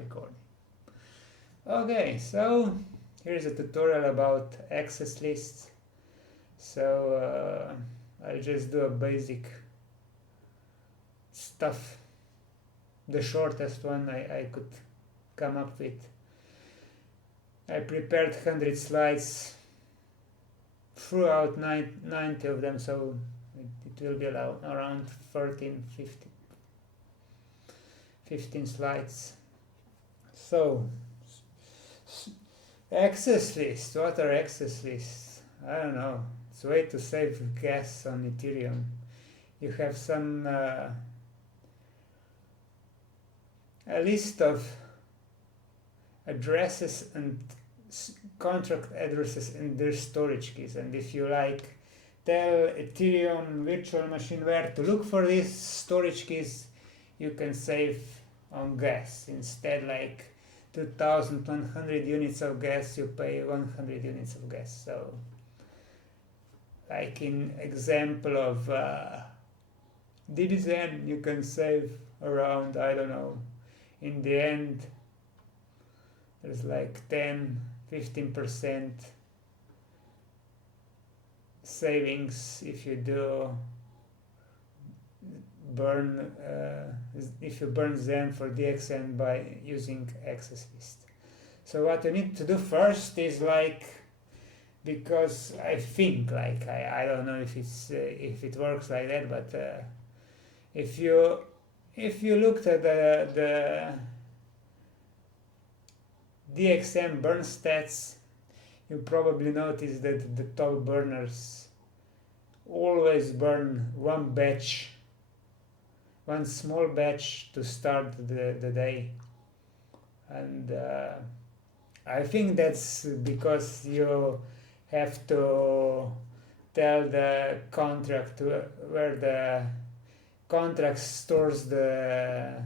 recording. Okay, so here's a tutorial about access lists. So I'll just do a basic stuff, the shortest one I could come up with. I prepared 100 slides throughout 90 of them, so it will be around 15 slides. So access lists, what are access lists? I don't know, it's a way to save gas on Ethereum. You have some a list of addresses and contract addresses and their storage keys, and if you like tell Ethereum virtual machine where to look for these storage keys, you can save on gas. Instead, like 2100 units of gas, you pay 100 units of gas. So like in example of DXN, you can save around, I don't know, in the end there's like 10-15% savings if you do burn if you burn them for DXN by using access list. So what you need to do first is, like, because I think, like, I don't know if it's if it works like that, but if you looked at the DXN burn stats, you probably noticed that the top burners always burn one small batch to start the day. And I think that's because you have to tell the contract where the contract stores the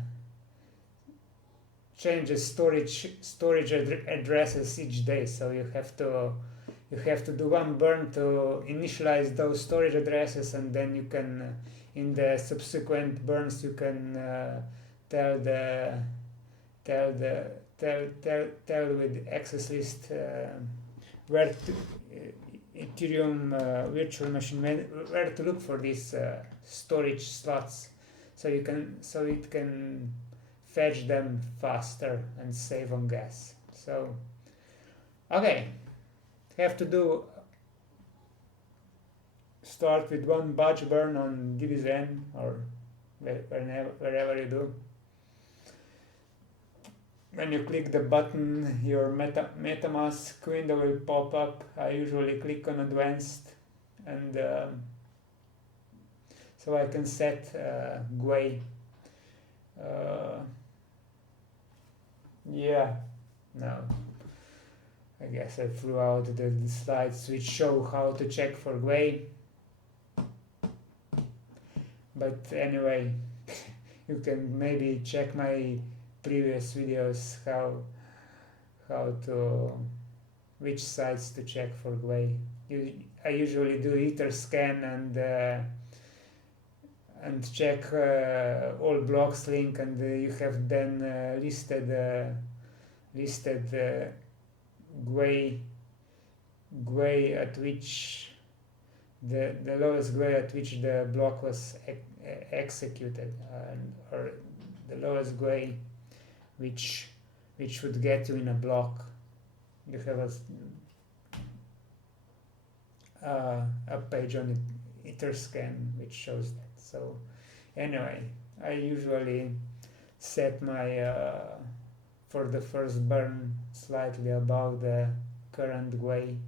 changes storage addresses each day. So you have to do one burn to initialize those storage addresses, and then you can in the subsequent burns you can tell with access list where to Ethereum virtual machine where to look for these storage slots, so it can fetch them faster and save on gas. So okay, have to start with one batch burn on DXN or wherever you do. When you click the button, your MetaMask window will pop up. I usually click on advanced, and so I can set GUI. No, I guess I threw out the slides which show how to check for GUI. But anyway, you can maybe check my previous videos which sites to check for GUI. I usually do Etherscan and check all blocks link, and you have then listed GUI at which the lowest GUI at which the block was executed, or the lowest GUI which would get you in a block. You have a page on Etherscan which shows that. So anyway, I usually set my for the first burn slightly above the current GUI,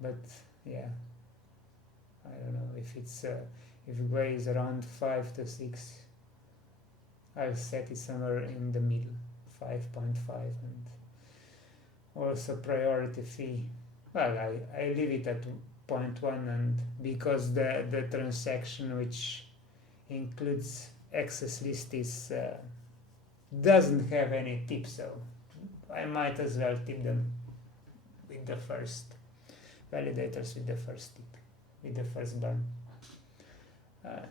but yeah, I don't know if it's if GUI is around 5 to 6, I'll set it somewhere in the middle, 5.5, and also priority fee. Well, I leave it at 0.1, and because the transaction which includes access list is doesn't have any tip, so I might as well tip them with the first validators with the first tip, with the first burn.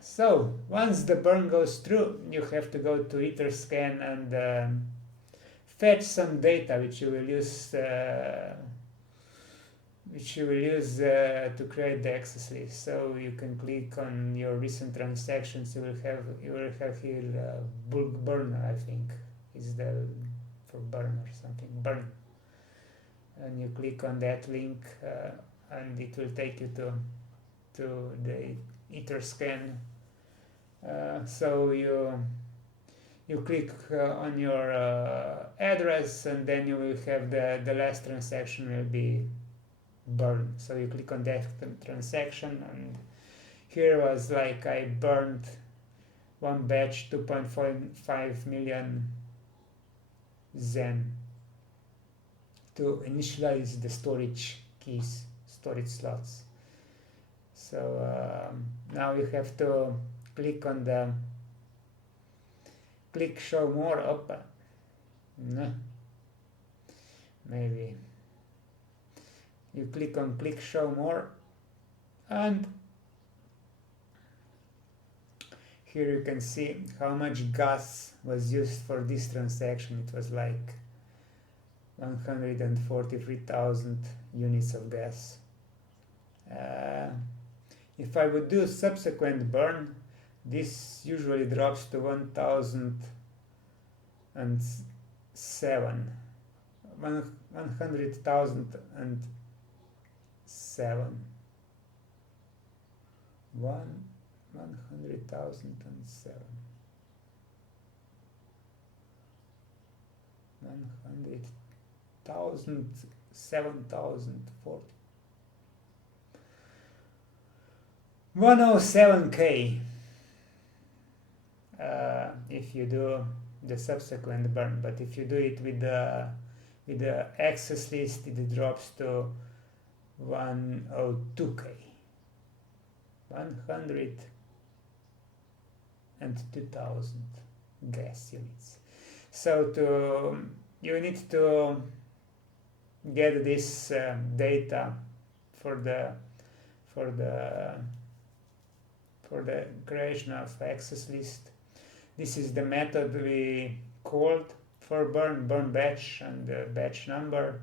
So once the burn goes through, you have to go to Etherscan and fetch some data which you will use to create the access list. So you can click on your recent transactions. You will have here bulk burner, I think is the for burn or something, burn, and you click on that link and it will take you to the Etherscan. So you click on your address, and then you will have the last transaction will be burned. So you click on that transaction, and here was like I burned one batch 2.5 million Zen to initialize the storage keys, storage slots. So now you have to click on the click show more open. No. Maybe you click on click show more, and here you can see how much gas was used for this transaction. It was like 143,000 units of gas. If I would do subsequent burn, this usually drops to 1,007 100,007 100,007 100,000 7,040 107K if you do the subsequent burn. But if you do it with the access list, it drops to 102K, 102,000 gas units. So you need to get this data for the creation of access list. This is the method we called for burn batch and the batch number.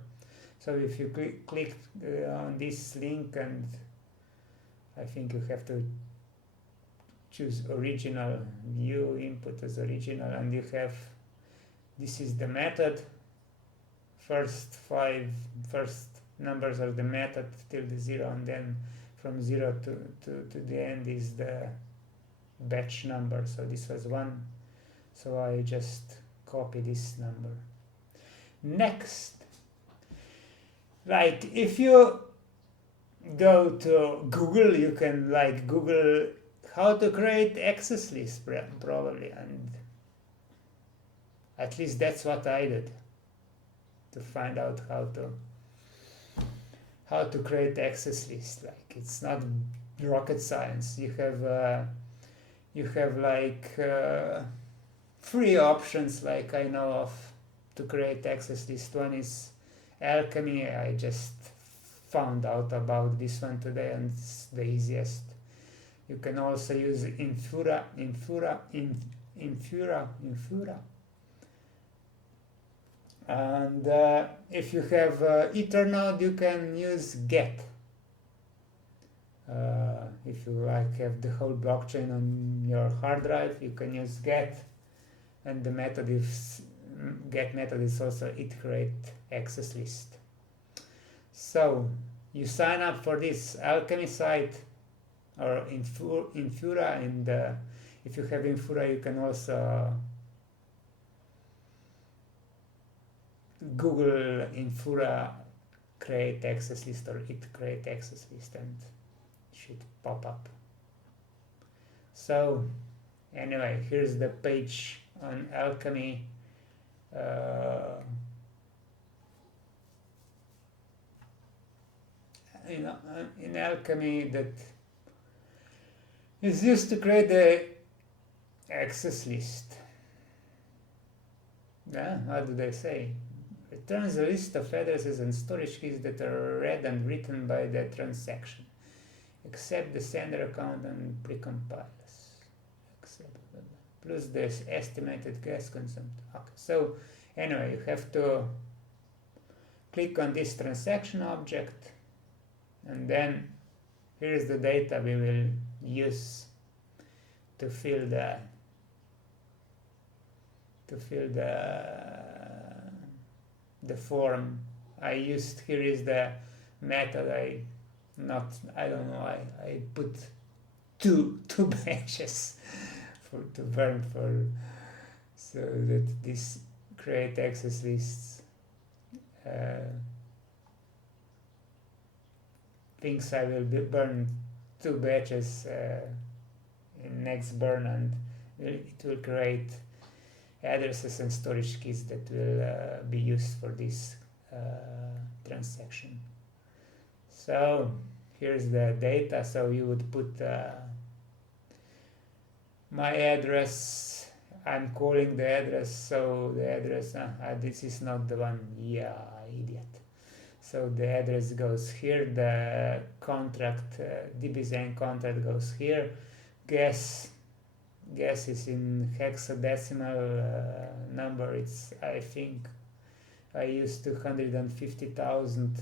So if you click on this link, and I think you have to choose original, view input as original, and you have, this is the method. First numbers are the method till the 0, and then from 0 to the end is the batch number. So this was 1, so I just copy this number. Next, like if you go to Google, you can like Google how to create access list probably, and at least that's what I did to find out how to create access list. Like it's not rocket science. You have like 3 options, like I know of, to create access list. One is Alchemy. I just found out about this one today, and it's the easiest. You can also use Infura. And if you have Ethernet, you can use Get. If you like have the whole blockchain on your hard drive, you can use Get, and the method is Get method is also it create access list. So you sign up for this Alchemy site or Infura, and if you have Infura, you can also Google Infura create access list or it create access list, and it should pop up. So anyway, here's the page on Alchemy. In Alchemy that is used to create the access list. What do they say? Returns a list of addresses and storage keys that are read and written by the transaction, except the sender account and precompiles, plus the estimated gas consumption. Okay. So Anyway, you have to click on this transaction object, and then here is the data we will use to fill the form. I used, here is the method. I don't know, I put two batches to burn for, so that this create access lists thinks I will burn 2 batches in next burn, and it will create addresses and storage keys that will be used for this transaction. So here's the data. So you would put my address. I'm calling the address, so the address, this is not the one, yeah, idiot. So the address goes here, the contract, DBZN contract goes here, gas is in hexadecimal number. It's, I think I used 250,000,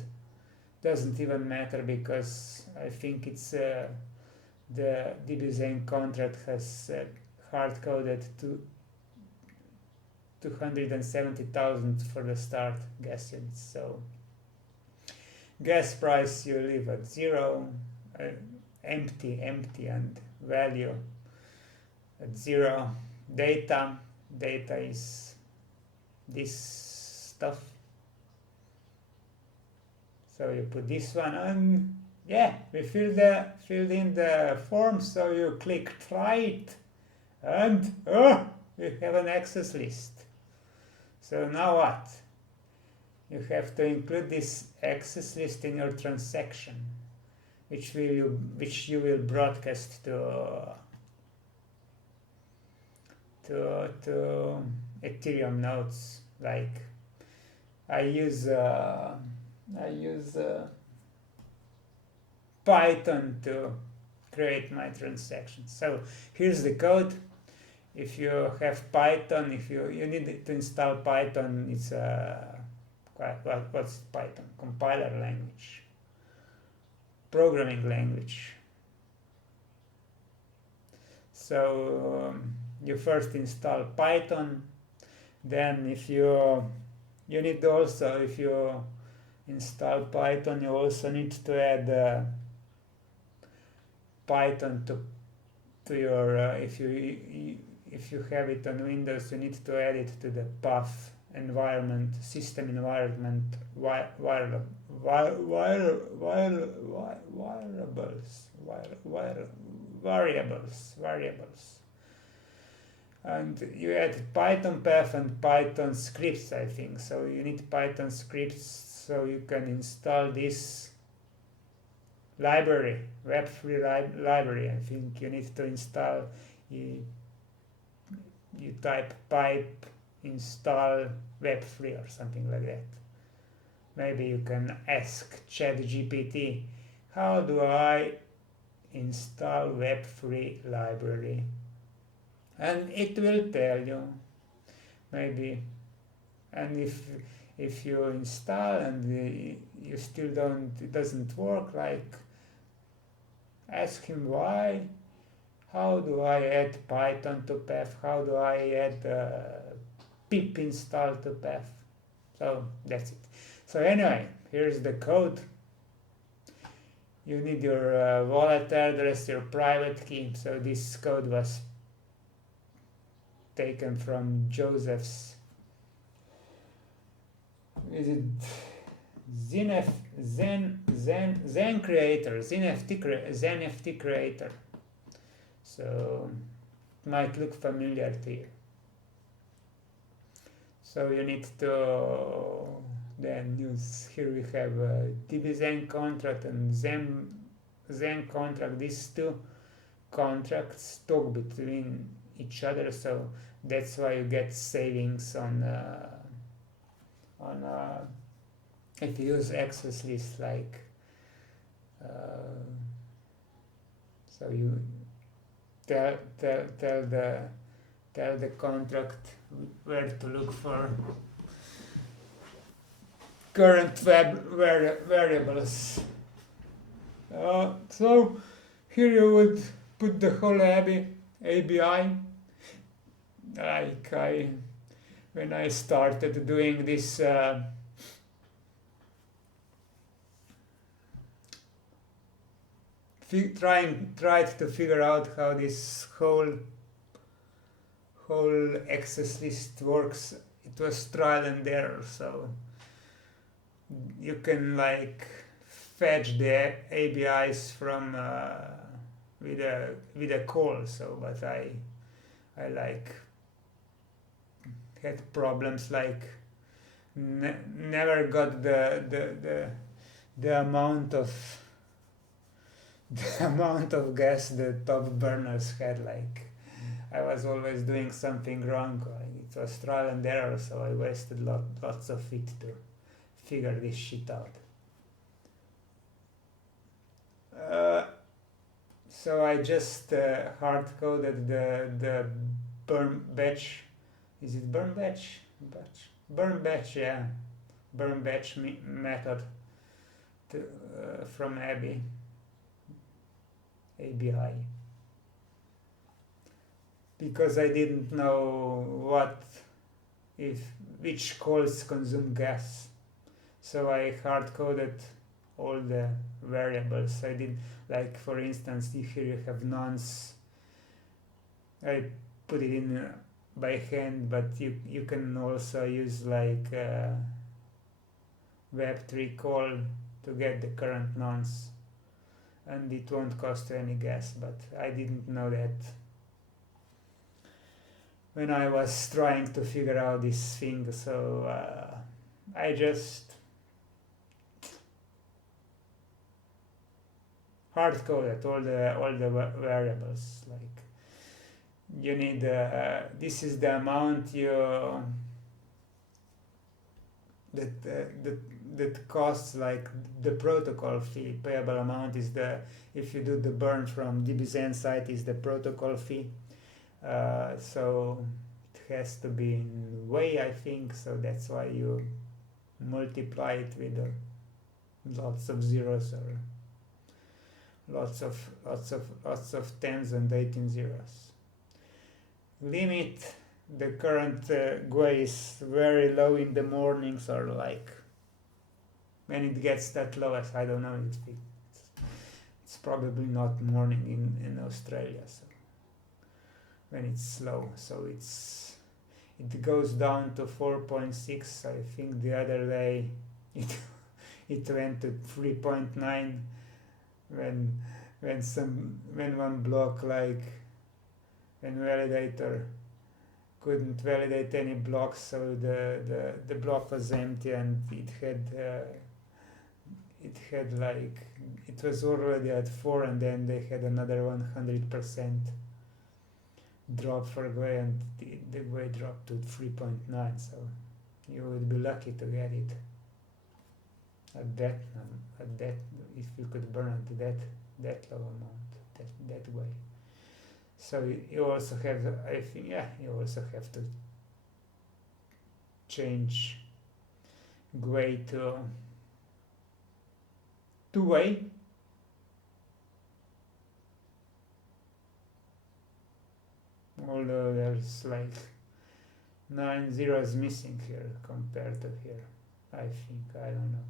doesn't even matter, because I think it's the DBZN contract has hard-coded to 270,000 for the start gas units. So gas price you leave at 0, empty, and value at 0. Data is this stuff. So you put this one, and yeah, we filled in the form. So you click try it, and we have an access list. So now what? You have to include this access list in your transaction, which you will broadcast to Ethereum nodes. Like I use Python to create my transaction. So here's the code. If you have Python, if you need to install Python, it's what's Python? Compiler language, programming language. So you first install Python. Then if you need also, if you install Python, you also need to add Python to your if you have it on Windows, you need to add it to the path environment, system environment, variables. And you add Python path and Python scripts, I think. So you need Python scripts so you can install this library, web-free library. I think you need to install, you type pipe install web-free or something like that. Maybe you can ask ChatGPT, how do I install web-free library? And it will tell you, maybe. And if you install and you still it doesn't work, like ask him why. How do I add Python to path? How do I add pip install to path? So that's it. So anyway, here's the code. You need your wallet address, your private key. So this code was taken from Joseph's, is it Zen creator, ZenFT creator. So it might look familiar to you. So you need to then use, here we have DBZN contract and Zen contract. These two contracts talk between each other, so that's why you get savings on if you use access list, like so you tell the contract where to look for current web variables. So here you would put the whole ABI, like when I started doing this tried to figure out how this whole access list works. It was trial and error, so you can like fetch the ABIs from with a call. So, but I like had problems, like never got the amount of gas the top burners had. Like I was always doing something wrong. It was trial and error, so I wasted lots of it to figure this shit out. So I just hard coded the burn batch. Is it burn batch? Burn batch, yeah. Burn batch method to, from ABI. Because I didn't know which calls consume gas. So I hard coded all the variables. I did, like, for instance, here you have nonce. I put it in by hand, but you can also use like web3 call to get the current nonce, and it won't cost you any gas. But I didn't know that when I was trying to figure out this thing, so I just hard coded all the variables. Like you need this is the amount that costs, like the protocol fee. Payable amount is if you do the burn from DXN site, is the protocol fee. So it has to be in way, I think, so that's why you multiply it with lots of zeros, or lots of tens and 18 zeros. Limit, the current GUI is very low in the mornings, or like when it gets that low, as I don't know, it's probably not morning in Australia, so when it's slow, so it goes down to 4.6. I think the other day it went to 3.9 when one block, like when validator couldn't validate any blocks, so the block was empty, and it had like, it was already at 4, and then they had another 100% drop for GUI, and the GUI dropped to 3.9, so you would be lucky to get it at that if you could burn at that low amount, that way. So you also have, I think, you also have to change GUI to two-way. Although there's like 9 zeros missing here compared to here, I think. I don't know.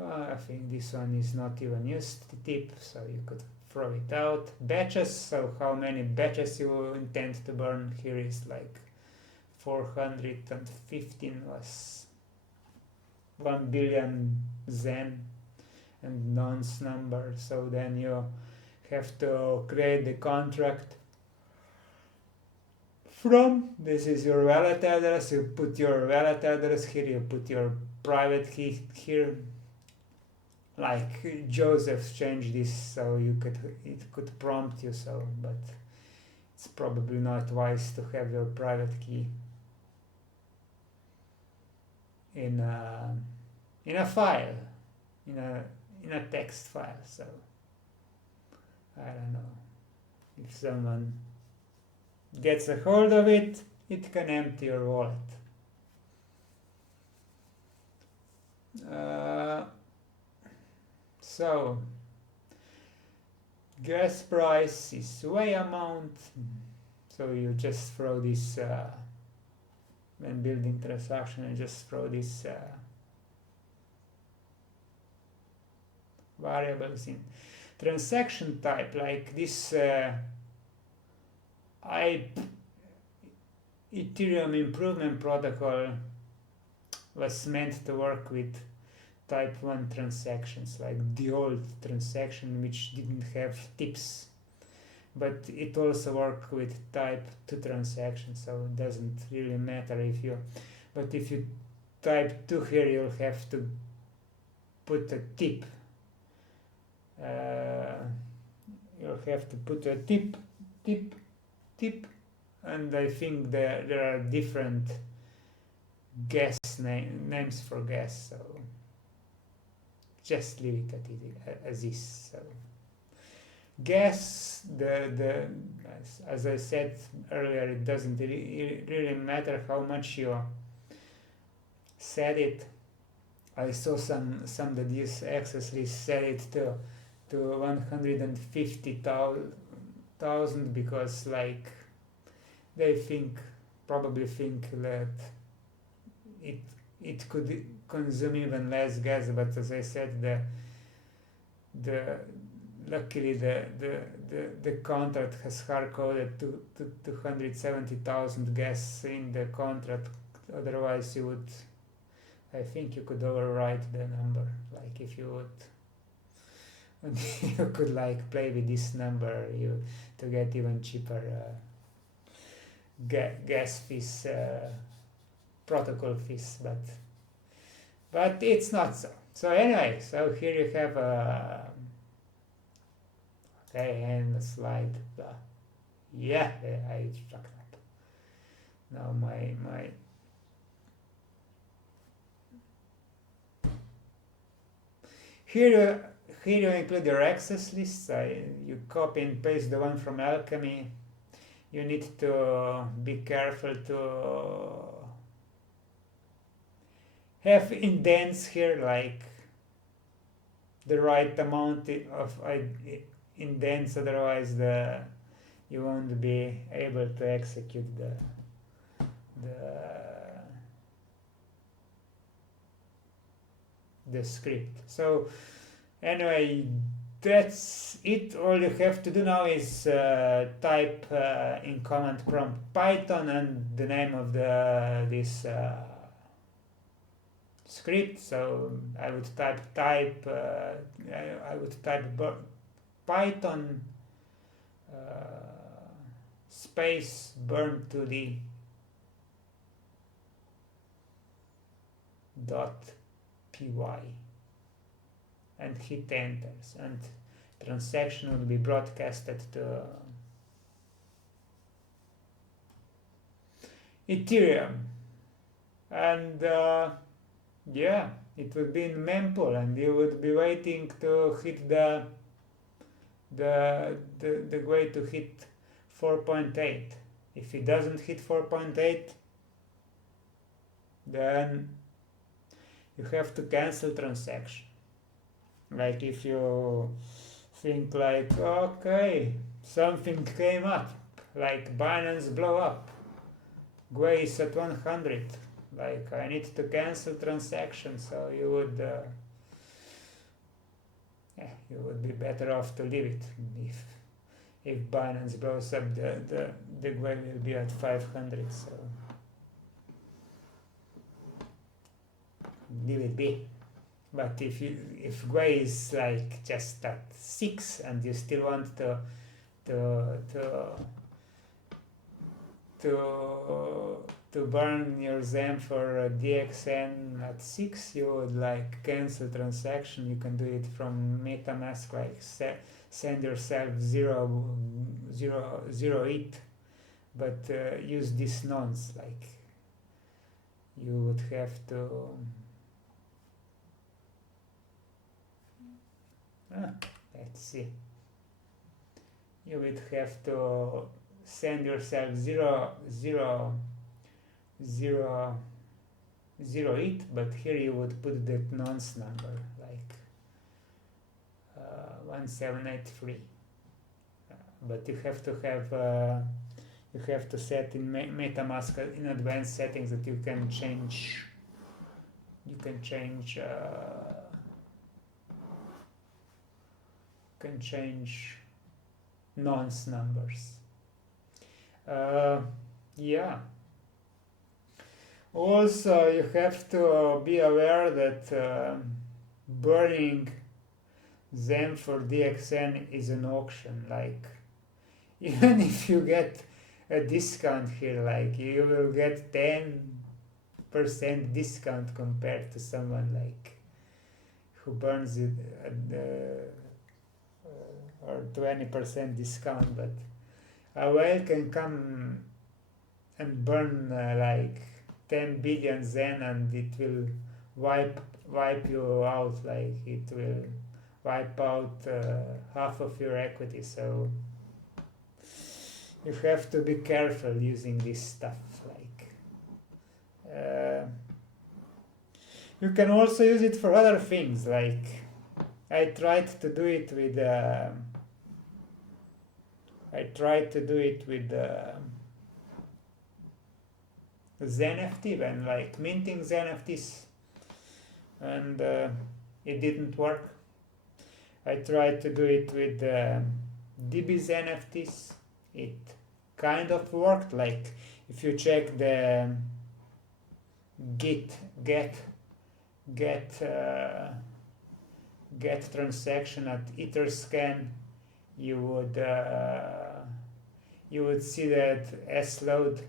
I think this one is not even used to tip, so you could throw it out. Batches, so how many batches you intend to burn. Here is like 415 was 1 billion Zen and nonce number, so then you have to create the contract from, this is your wallet address, you put your wallet address here, you put your private key here, like Joseph changed this, so it could prompt you, so, but it's probably not wise to have your private key in a file, in a text file. So I don't know, if someone gets a hold of it, it can empty your wallet. So gas price is way amount, so you just throw this when building transaction, you just throw this variables in. Transaction type, like this Ethereum improvement protocol was meant to work with type 1 transactions, like the old transaction which didn't have tips, but it also worked with type 2 transactions, so it doesn't really matter if you, but if you type 2 here, you'll have to put a tip. You'll have to put a tip, and I think there are different gas names for gas, so just leave it as is. So gas, as I said earlier, it doesn't really matter how much you set it. I saw some that use access list set it to 150,000 because like they probably think that it could consume even less gas, but as I said, luckily the contract has hard coded to 270,000 gas in the contract. Otherwise, I think you could overwrite the number. Like if you would, and you could like play with this number to get even cheaper gas fees, protocol fees, but it's not so. So anyway, so here you have okay, and the slide. Yeah, I fucked up. Now my here you include your access lists. You copy and paste the one from Alchemy. You need to be careful to have indents here, like the right amount of indents, otherwise you won't be able to execute the script. So anyway, that's it. All you have to do now is type in command prompt Python and the name of this script. So I would type Python space burn to the .py and hit enters, and transaction will be broadcasted to Ethereum, and yeah, it would be in mempool, and you would be waiting to hit the way to hit 4.8. If it doesn't hit 4.8, then you have to cancel transaction. Like if you think like, okay, something came up, like Binance blow up, Gwei is at 100, like I need to cancel transaction, so you would be better off to leave it. If Binance blows up, the Gwei will be at 500, so leave it be. But if Gwei is like just at 6 and you still want to burn your ZEM for DXN at 6, you would like cancel transaction. You can do it from MetaMask, like send yourself 0 ETH, but use this nonce, like you would have to let's see, you would have to send yourself 0 ETH, but here you would put that nonce number, like 1783. But you have to set in MetaMask in advanced settings that you can change nonce numbers. Yeah. Also, you have to be aware that burning them for DXN is an auction. Like, even if you get a discount here, like you will get 10% discount compared to someone like who burns it at or 20% discount. But a whale can come and burn like 10 billion Zen, and it will wipe you out. Like it will wipe out half of your equity. So you have to be careful using this stuff. Like you can also use it for other things. Like I tried to do it with ZenFT, when like minting ZenFTs, and it didn't work. I tried to do it with DBZenFTs. It kind of worked. Like if you check the get transaction at Etherscan, you would see that S-load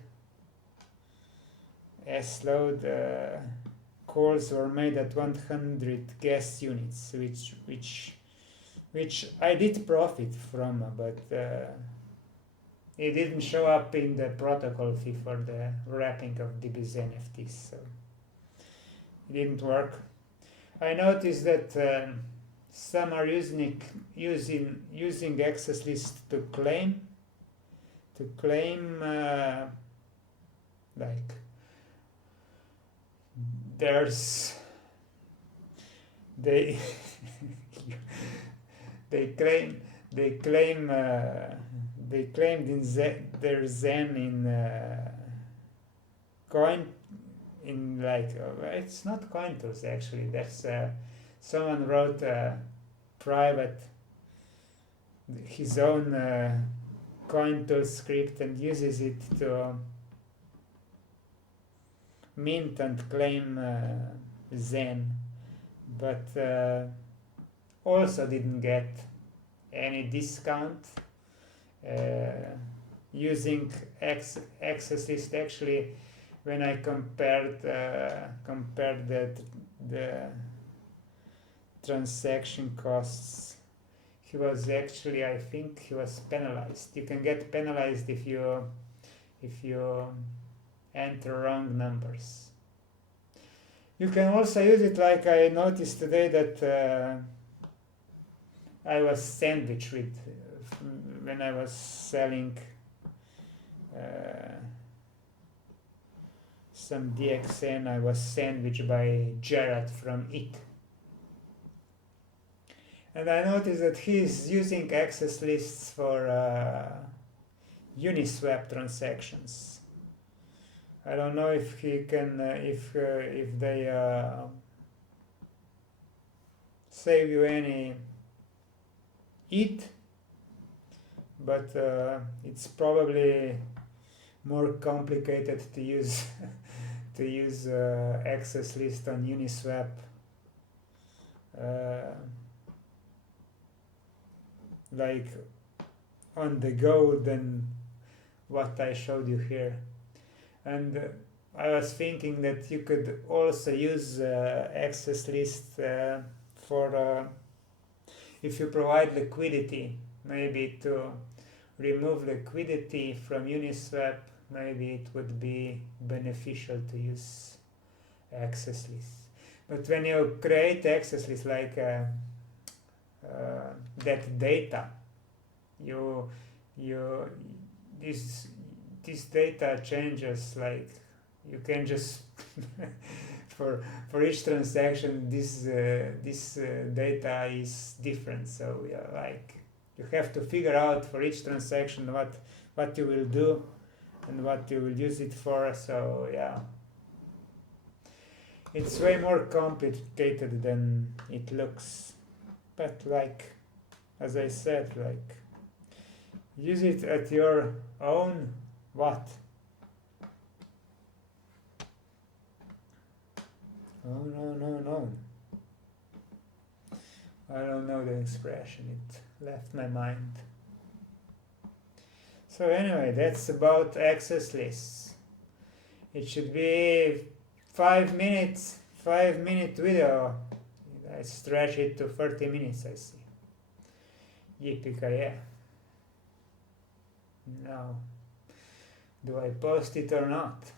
calls were made at 100 gas units, which I did profit from, but it didn't show up in the protocol fee for the wrapping of DBZ NFTs, so it didn't work. I noticed that some are using access list to claim like there's they claimed in their Zen in coin in like it's not CoinTools actually. That's someone wrote private his own CoinTools script and uses it to mint and claim Zen, but also didn't get any discount using access list. Actually, when I compared the transaction costs, he was actually, I think he was penalized. You can get penalized if you enter wrong numbers. You can also use it, like I noticed today that I was sandwiched with when I was selling some DXN. I was sandwiched by Jared from IT. And I noticed that he's using access lists for Uniswap transactions. I don't know if he can, if they save you any ETH, but it's probably more complicated to use access list on Uniswap. Like on the go than what I showed you here. And I was thinking that you could also use access list for if you provide liquidity, maybe to remove liquidity from Uniswap, maybe it would be beneficial to use access list. But when you create access list like that data, this data changes. Like you can just for each transaction this data is different. So yeah, like you have to figure out for each transaction what you will do and what you will use it for. So yeah, it's way more complicated than it looks. But like as I said, like use it at your own what? Oh no. I don't know the expression, it left my mind. So anyway, that's about access lists. It should be 5 minute video. I stretch it to 30 minutes, I see. Yippee-ki-yay. Now, do I post it or not?